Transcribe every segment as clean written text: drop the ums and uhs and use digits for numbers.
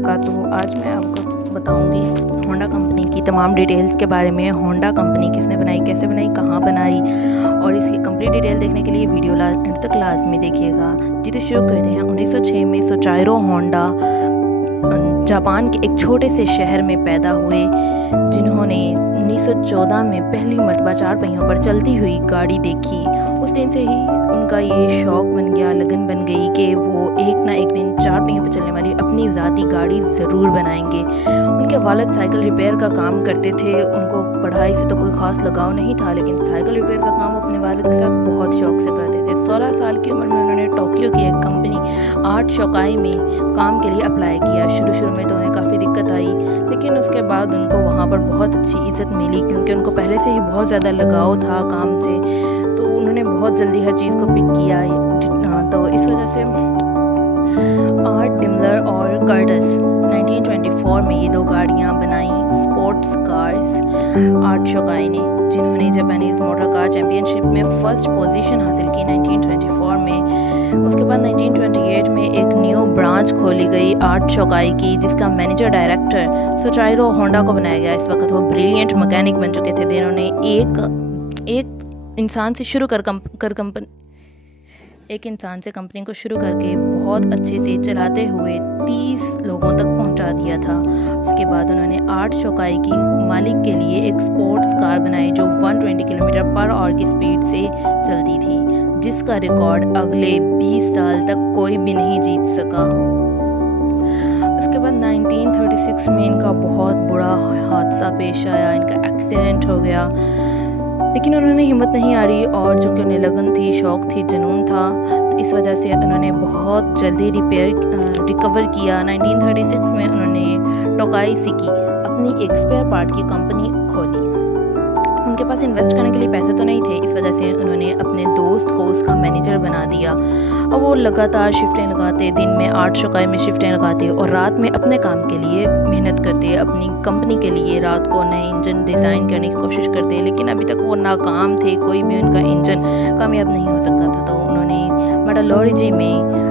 वबरकातुहू। आज मैं आपको बताऊंगी होंडा कंपनी की तमाम डिटेल्स के बारे में। होंडा कंपनी किसने बनाई, कैसे बनाई, कहाँ बनाई, और इसकी कंप्लीट डिटेल देखने के लिए वीडियो एंड तक लाजमी देखिएगा। जी तो शुरू करते हैं। 1906 में सोचाइरो होंडा जापान के एक छोटे से शहर में पैदा हुए, जिन्होंने 1914 में पहली मर्तबा 4 पहियों पर चलती हुई गाड़ी देखी। उस दिन से ही उनका ये शौक़ बन गया, लगन बन गई कि वो एक ना एक दिन 4 पहियों पर चलने वाली अपनी ज़ाती गाड़ी ज़रूर बनाएंगे। उनके वालिद साइकिल रिपेयर का काम करते थे। उनको पढ़ाई से तो कोई ख़ास लगाव नहीं था, लेकिन साइकिल रिपेयर का काम अपने वालिद के साथ बहुत शौक़ से करते थे। 16 साल की उम्र में उन्होंने टोक्यो की एक कंपनी आर्ट शोकाई में काम के लिए अप्लाई किया। शुरू में तो उन्हें काफ़ी दिक्कत आई, लेकिन उसके बाद उनको वहाँ पर बहुत अच्छी इज़्ज़त मिली, क्योंकि उनको पहले से ही बहुत ज़्यादा लगाव था काम से। तो उन्होंने बहुत जल्दी हर चीज़ को पिक किया। तो इस वजह से आर्ट डिमलर और कर्टस 1924 में ये 2 गाड़ियाँ बनाई, स्पोर्ट्स कार्स आर्ट शोकाई ने, जिन्होंने जापानीज़ मोटर कार चैम्पियनशिप में फर्स्ट पोजीशन हासिल की 1924 में। उसके बाद 1928 में एक न्यू ब्रांच खोली गई आर्ट शोकाई की, जिसका मैनेजर डायरेक्टर सोचाइरो होंडा को बनाया गया। इस वक्त वो ब्रिलियंट मैकेनिक बन चुके थे, जिन्होंने एक इंसान से शुरू एक इंसान से कंपनी को शुरू करके बहुत अच्छे से चलाते हुए 30 लोगों तक पहुंचा दिया था। उसके बाद उन्होंने आर्ट शोकाई की मालिक के लिए एक स्पोर्ट्स कार बनाई, जो 120 किलोमीटर पर आवर की स्पीड से चलती थी, जिसका रिकॉर्ड अगले 20 साल तक कोई भी नहीं जीत सका। उसके बाद 1936 में इनका बहुत बुरा हादसा पेश आया, इनका एक्सीडेंट हो गया, लेकिन उन्होंने हिम्मत नहीं हारी, और चूँकि उन्हें लगन थी, शौक़ थी, जुनून था, तो इस वजह से उन्होंने बहुत जल्दी रिकवर किया। 1936 में उन्होंने टोकाई सिकी अपनी एक स्पेयर पार्ट की कंपनी खोली। उनके पास इन्वेस्ट करने के लिए पैसे तो नहीं थे, इस वजह से उन्होंने अपने दोस्त को उसका मैनेजर बना दिया। और वो लगातार शिफ्टें लगाते, दिन में आर्ट शोकाई में शिफ्टें लगाते और रात में अपने काम के लिए मेहनत करते, अपनी कंपनी के लिए रात को नए इंजन डिज़ाइन करने की कोशिश करते, लेकिन अभी तक वो नाकाम थे, कोई भी उनका इंजन कामयाब नहीं हो सकता था। तो उन्होंने मेटलर्जी में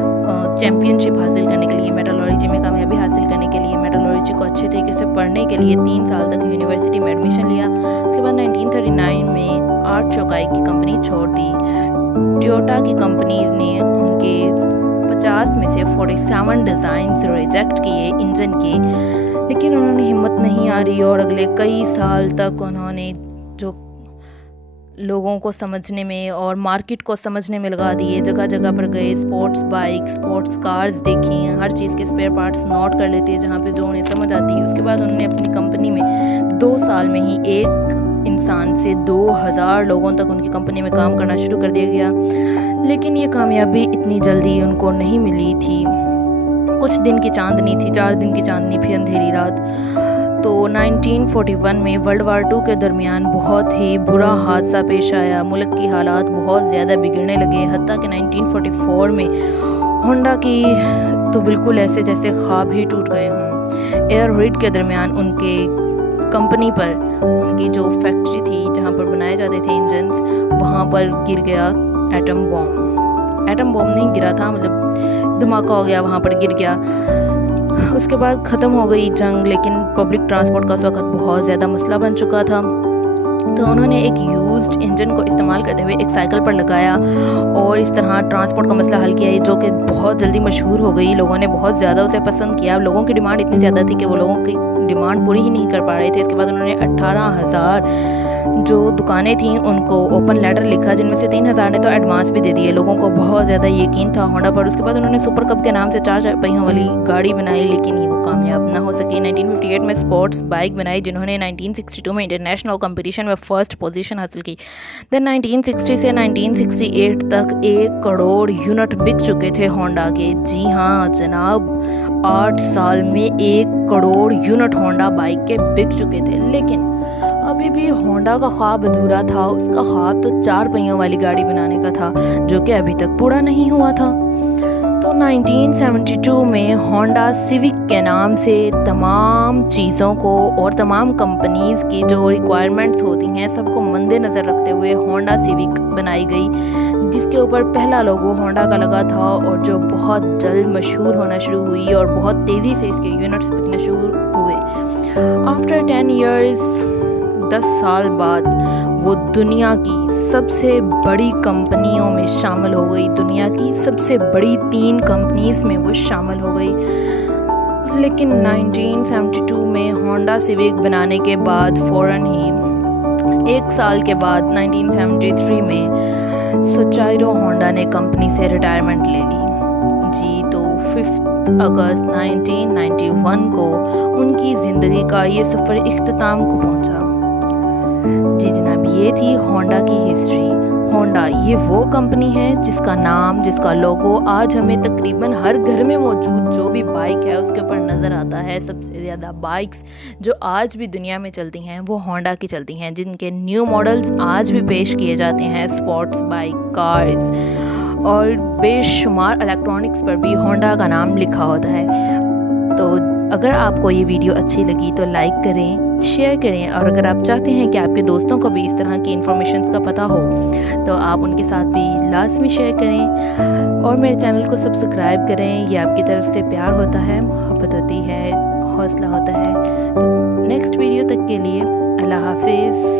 चैम्पियनशिप हासिल करने के लिए, मेटलर्जी में कामयाबी हासिल करने के लिए, मेटलर्जी को अच्छे तरीके से पढ़ने के लिए 3 साल तक यूनिवर्सिटी में एडमिशन लिया। उसके बाद 1939 में आर्ट शोकाई की कंपनी छोड़ दी। टोयोटा की कंपनी ने उनके 50 में से 47 डिज़ाइंस रिजेक्ट किए इंजन के, लेकिन उन्होंने हिम्मत नहीं हारी और अगले कई साल तक उन्होंने जो लोगों को समझने में और मार्केट को समझने में लगा दिए। जगह जगह पर गए, स्पोर्ट्स बाइक, स्पोर्ट्स कार्स देखी, हर चीज़ के स्पेयर पार्ट्स नोट कर लेते हैं जहाँ पे जो उन्हें समझ आती है। उसके बाद उन्होंने अपनी कंपनी में 2 साल में ही एक इंसान से 2000 लोगों तक उनकी कंपनी में काम करना शुरू कर दिया गया, लेकिन ये कामयाबी इतनी जल्दी उनको नहीं मिली थी। कुछ दिन की चांदनी थी, 4 दिन की चांदनी, फिर अंधेरी रात। तो 1941 में वर्ल्ड वार 2 के दरमियान बहुत ही बुरा हादसा पेश आया। मुल्क की हालात बहुत ज़्यादा बिगड़ने लगे, हत्ता कि 1944 में होंडा की तो बिल्कुल ऐसे जैसे ख्वाब ही टूट गए हों। एयर रेड के दरमियान उनके कंपनी पर, उनकी जो फैक्ट्री थी जहाँ पर बनाए जाते थे इंजन्स, वहाँ पर गिर गया एटम बॉम्ब। एटम बॉम्ब नहीं गिरा था, मतलब धमाका हो गया, वहाँ पर गिर गया। उसके बाद ख़त्म हो गई जंग, लेकिन पब्लिक ट्रांसपोर्ट का उस वक्त बहुत ज़्यादा मसला बन चुका था। तो उन्होंने एक यूज्ड इंजन को इस्तेमाल करते हुए एक साइकिल पर लगाया और इस तरह ट्रांसपोर्ट का मसला हल किया, जो कि बहुत जल्दी मशहूर हो गई। लोगों ने बहुत ज़्यादा उसे पसंद किया। लोगों की डिमांड इतनी ज़्यादा थी कि वो लोगों की डिमांड पूरी ही नहीं कर पा रहे थे। इसके बाद उन्होंने 18,000 जो दुकानें थीं उनको ओपन लेटर लिखा, जिनमें से 3,000 ने तो एडवांस भी दे दिए। लोगों को बहुत ज़्यादा यकीन था होंडा पर। उसके बाद उन्होंने सुपर कप के नाम से 4 पहियों वाली गाड़ी बनाई, लेकिन ये वो कामयाब ना हो सकी। 1958 में स्पोर्ट्स बाइक बनाई, जिन्होंने 1962 में इंटरनेशनल कंपटीशन में फर्स्ट पोजीशन हासिल की। देन 1960 से 1968 तक 1 करोड़ यूनिट बिक चुके थे होंडा के। जी हाँ जनाब, 8 साल में 1 करोड़ यूनिट होंडा बाइक के बिक चुके थे। लेकिन अभी भी होंडा का ख्वाब अधूरा था। उसका ख्वाब तो 4 पहियों वाली गाड़ी बनाने का था, जो कि अभी तक पूरा नहीं हुआ था। तो तो 1972 में होंडा सिविक के नाम से तमाम चीज़ों को और तमाम कंपनीज़ की जो रिक्वायरमेंट्स होती हैं सबको मद्देनज़र रखते हुए होंडा सिविक बनाई गई, जिसके ऊपर पहला लोगो होंडा का लगा था और जो बहुत जल्द मशहूर होना शुरू हुई और बहुत तेज़ी से इसके यूनिट्स बिकने शुरू हुए। आफ्टर 10 ईयर्स 10 साल बाद वो दुनिया की सबसे बड़ी कंपनियों में शामिल हो गई, दुनिया की सबसे बड़ी 3 कंपनीज़ में वो शामिल हो गई। लेकिन 1972 में होंडा सिविक बनाने के बाद फ़ौरन ही 1 साल के बाद 1973 में सोचाइरो होंडा ने कंपनी से रिटायरमेंट ले ली जी। तो 5 अगस्त 1991 को उनकी ज़िंदगी का ये सफ़र इख्तिताम को पहुंचा। जी जनाब, ये थी होंडा की हिस्ट्री। होंडा ये वो कंपनी है जिसका नाम, जिसका लोगो आज हमें तकरीबन हर घर में मौजूद जो भी बाइक है उसके ऊपर नज़र आता है। सबसे ज़्यादा बाइक्स जो आज भी दुनिया में चलती हैं वो होंडा की चलती हैं, जिनके न्यू मॉडल्स आज भी पेश किए जाते हैं, स्पोर्ट्स बाइक, कार्स और बेशुमार इलेक्ट्रॉनिक्स पर भी होंडा का नाम लिखा होता है। तो अगर आपको ये वीडियो अच्छी लगी तो लाइक करें, शेयर करें, और अगर आप चाहते हैं कि आपके दोस्तों को भी इस तरह की इन्फॉर्मेशंस का पता हो तो आप उनके साथ भी लाजमी शेयर करें और मेरे चैनल को सब्सक्राइब करें। ये आपकी तरफ से प्यार होता है, मोहब्बत होती है, हौसला होता है। तो नेक्स्ट वीडियो तक के लिए अल्लाह हाफिज़।